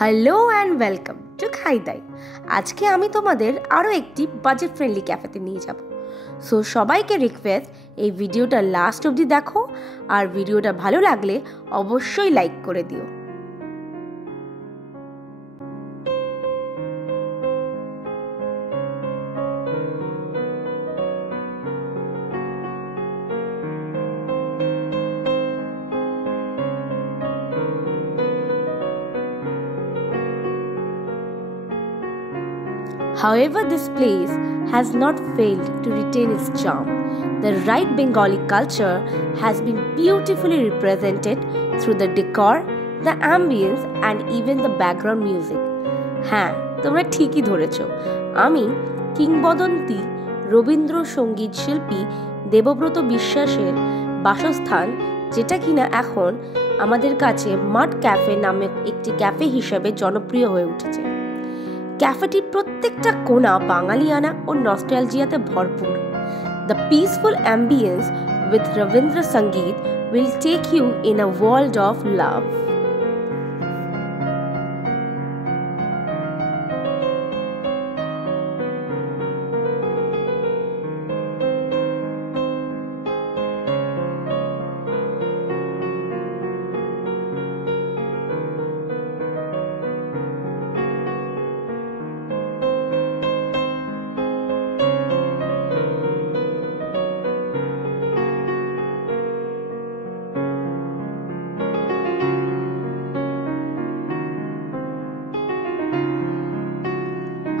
Hello and welcome to খাইদাই। আজকে আমি তোমাদের আরও একটি বাজেট ফ্রেন্ডলি ক্যাফেতে নিয়ে যাব। সো সবাইকে রিকোয়েস্ট, এই ভিডিওটা লাস্ট অবধি দেখো, আর ভিডিওটা ভালো লাগলে অবশ্যই লাইক করে দিও। However, this place has not failed to retain its charm. The right Bengali culture has been beautifully represented through the decor, the ambience and even the background music. হ্যাঁ, তোমরা ঠিকই ধরেছ। আমি কিংবদন্তি রবীন্দ্রসঙ্গীত শিল্পী দেবব্রত বিশ্বাসের বাসস্থান, যেটা কিনা এখন আমাদের কাছে মাড ক্যাফে নামে একটি ক্যাফে হিসেবে জনপ্রিয় হয়ে উঠেছে। ক্যাফেটির প্রত্যেকটা কোণা বাঙালিয়ানা ও নস্টালজিয়াতে ভরপুর। The peaceful ambience with Ravindra Sangeet will take you in a world of love.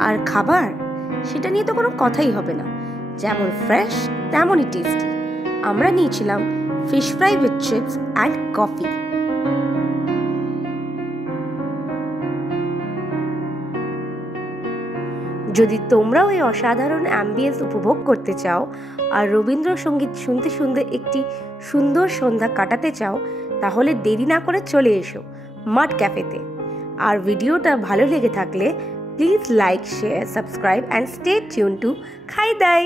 আর খাবার, সেটা নিয়ে তো কোনো কথাই হবে না। যেমন ফ্রেশ তেমনই টেস্টি। আমরা নিয়েছিলাম fish fry with chips and coffee. যদি তোমরাও এই অসাধারণ অ্যাম্বিয়েন্স উপভোগ করতে চাও আর রবীন্দ্রসঙ্গীত শুনতে শুনতে একটি সুন্দর সন্ধ্যা কাটাতে চাও, তাহলে দেরি না করে চলে এসো মাড ক্যাফেতে। আর ভিডিওটা ভালো লেগে থাকলে please like, share, subscribe and stay tuned to খাইদাই।